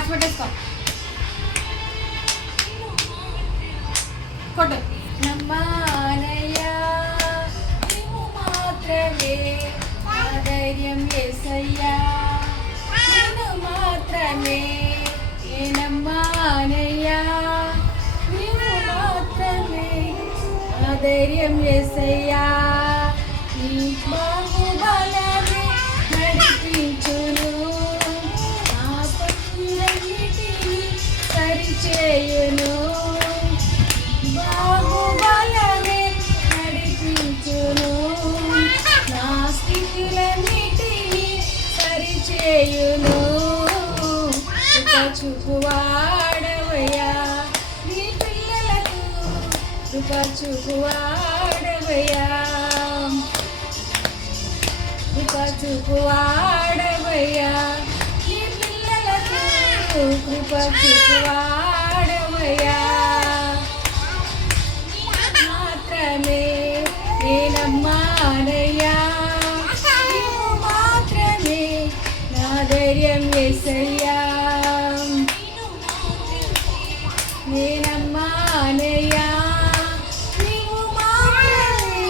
Box పెట్టేసుకో కొట్టు. నమ్మానయ్యా నీవు మాత్రమే నా ధైర్యం యేసయ్యా, నిన్ను మాత్రమే నమ్మానయ్యా నీవు మాత్రమే నా ధైర్యం యేసయ్యా. నీ బాహుబలమే నడిపించును, నా పనులన్నిటినీ సరిచేయును. బాహుబలమే నడిపించును, నా స్థితులన్నిటినీ సరిచేయును. చూపువాడవయ్యా నీ పిల్లలకు కృప చూపువాడవయ్యా, కృప చూపువాడవయ్యా నీ పిల్లలకు కృప చూపువాడవయ్యా. మాత్రమే నేనమ్మానయ్యా నీవు మాత్రమే నా ధైర్యం యేసయ్యా, నేనమ్మానయ్యా నీవు మాత్రమే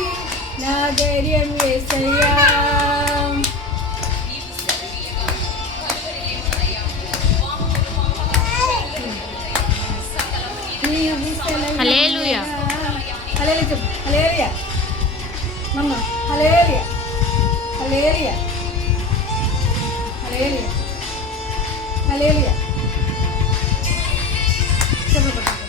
నా ధైర్యం యేసయ్యా. హల్లెలూయా హల్లెలూయా చెప్పు. హల్లెలూయా మమ్మ, హల్లెలూయా హల్లెలూయా హల్లెలూయా హల్లెలూయా చెప్పు.